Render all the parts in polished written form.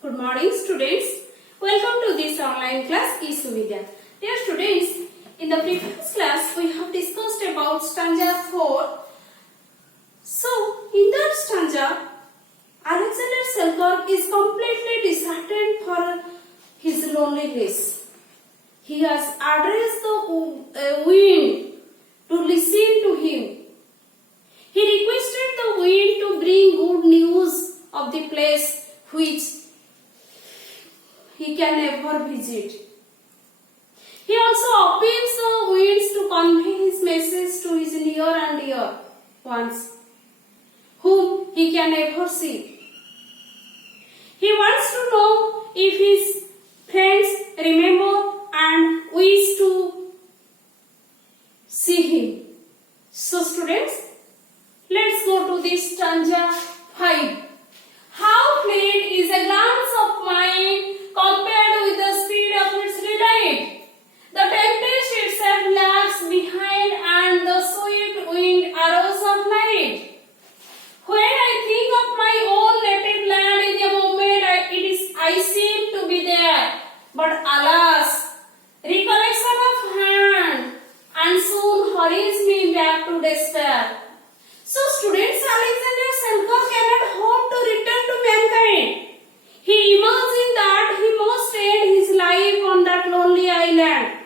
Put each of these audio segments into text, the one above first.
Good morning students. Welcome to this online class eSuvidya. Dear students, in the previous class we have discussed about stanza 4. So, in that stanza, Alexander Selkirk is completely disheartened for his loneliness. He has addressed the wind to listen to him. He requested the wind to bring good news of the place which he can never visit. He also appeals the winds to convey his message to his near and dear ones, whom he can never see. He wants to know if his friends remember and wish to see him. So students, let's go to this stanza 5. How fleet is a glance of mine compared with the speed of its delight. The tempest itself lags behind and the swift wind arrows of light. When I think of my own native land in a moment, I seem to be there. But alas, recollection of hand and soon hurries me back to despair. So students, Alexander Selkirk cannot hope to return to mankind. He imagined that he must end his life on that lonely island.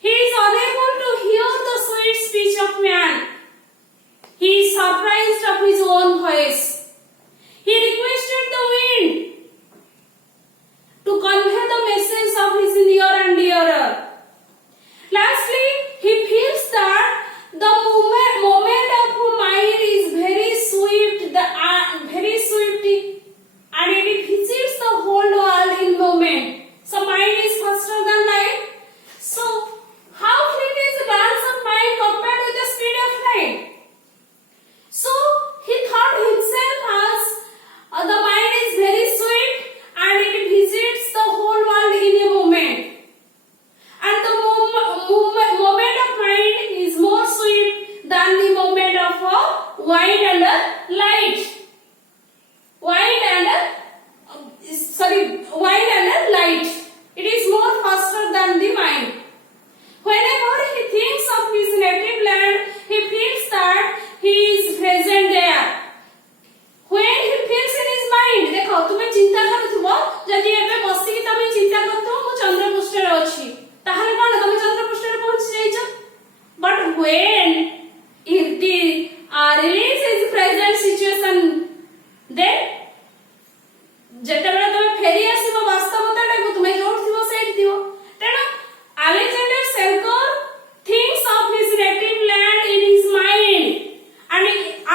He is unable to hear the sweet speech of man. He is surprised of his own voice. He requested the wind to convey the message of his near and dearer. Lastly, he feels that the moment of mind is very swift, and it visits the whole world in moment. So mind is faster than light. So how fleet is the glance of mind compared with the speed of light? So he thought himself as the mind is very swift and it visits the whole world in a moment. And the moment of mind is more swift than the moment of wind and light. Wind and light. It is more faster than the mind. Whenever he thinks of his native land, he feels that he is present there. When he feels in his mind, देखो तुम्हें चिंता करूथुबो जदि एबे बसिकी तमे चिंता करथो मु चंद्रपृष्ठ रे अछि ताहले कोन तमे चंद्रपृष्ठ रे पहुंच जाइछ. But when it releases present situation, then ଯେତେବେଳେ ତମେ ଫେରି ଆସିବ ବାସ୍ତବତାଟାକୁ ତୁମେ ଯୋଉଠି ଥିବ ସେଇଠି ଥିବ. ତେଣୁ Alexander Selkirk thinks of his native land in his mind, and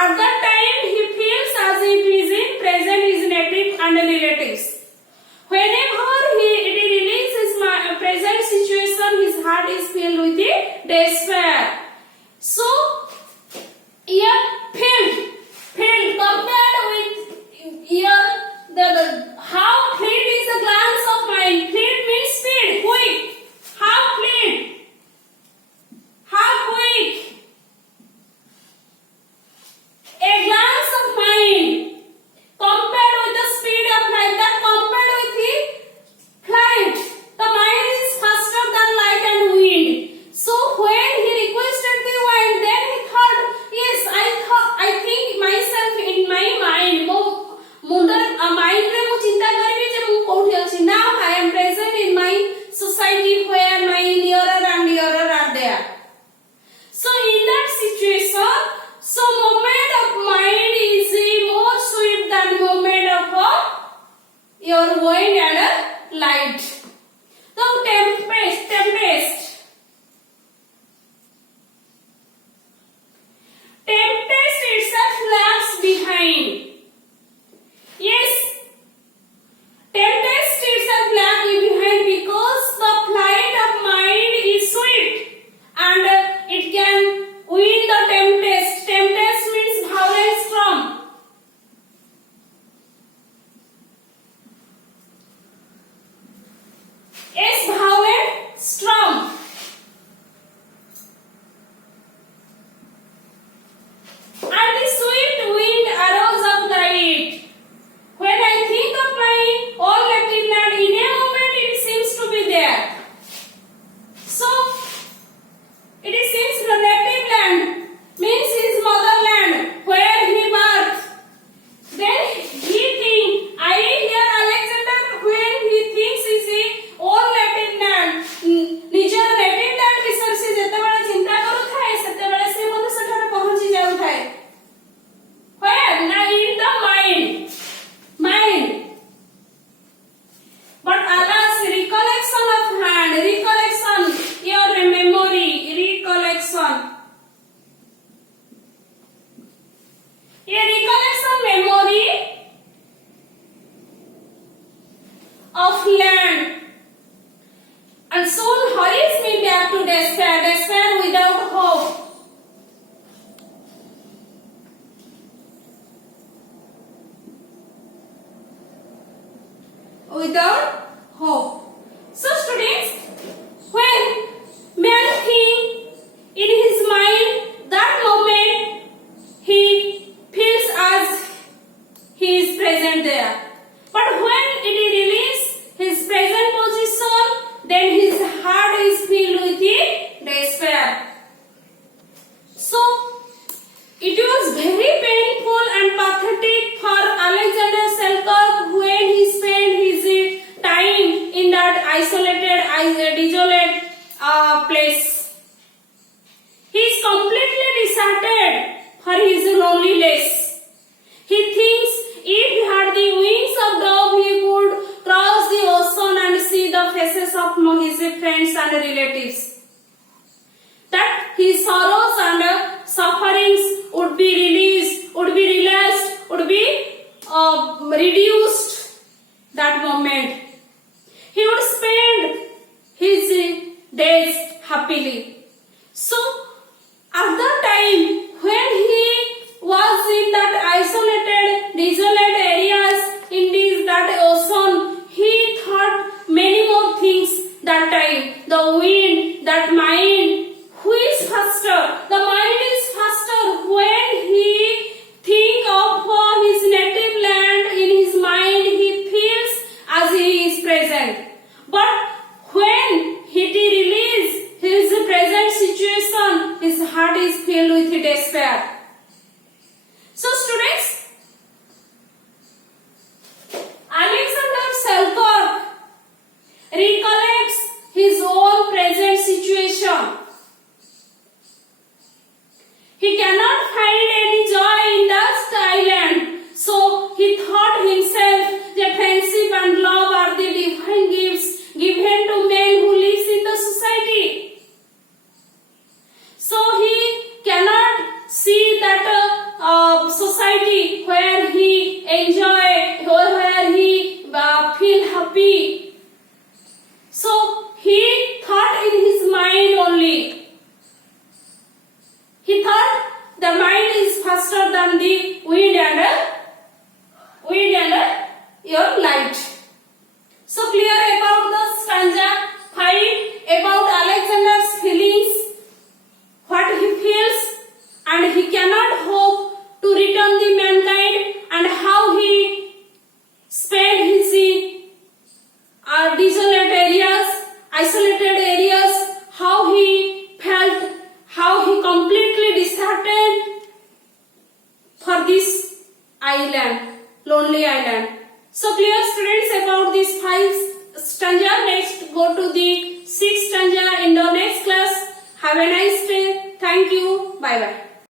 at that time he feels as if he is in present his native and relatives. Whenever it releases his present situation, his heart is filled with the despair. So here filled compared with here the how fleet is the glance of mind. Fleet means speed, quick. How fleet, how quick. A glance of mind compared with the speed of light. That compared with the flight, the mind is faster than light and wind. So when he requested the wind, then he thought, yes, I think myself in my mind. Mind re mu chinta karibi je mu kouthi achi. Now I am present in my society where my nearer and dearer are there. So in that situation, so moment of mind is more swift than moment of your wind and light. So tempest itself lags behind. Yes, tempest itself lags behind because the flight of mind is swift and it can win the tempest. Tempest means violent storm. Yes, violent storm. without hope. So students, when man think in his mind, that moment he feels as he is present there. But when it release his present position, then his heart is filled with despair. So it was very painful and pathetic for Alexander Selkirk when he spent his time in that isolated, desolate place. He is completely deserted for his loneliness. He thinks if he had the wings of dove, he could cross the ocean and see the faces of his friends and relatives. That his sorrows and sufferings would be released, would be relaxed, would be reduced that moment. He would spend his days happily. So, at that time, when he was in that isolated, desolate areas in that ocean, he thought many more things that time. The wind, that mind, who is faster? The mind is faster when he think of his native land in his mind, he feels as he is present. But when he release his present situation, his heart is filled with despair. So students, Alexander Selkirk recollects his own present situation. He cannot find any joy in that island, so he thought himself that friendship and love are the divine gifts given to men who lives in the society. So he cannot see that society where he enjoy, where he feel happy. So he thought in his mind only. He thought the mind is faster than the wind and your light. So clear about the stanza 5, about Alexander's feelings, what he feels, and he cannot hope to return the mankind, and how he spent his desolate areas, isolated areas, how he felt, how he completely disheartened for this island, lonely island. So clear students about these 5 stanza. Next go to the 6th stanza in the next class. Have a nice day. Thank you. Bye bye.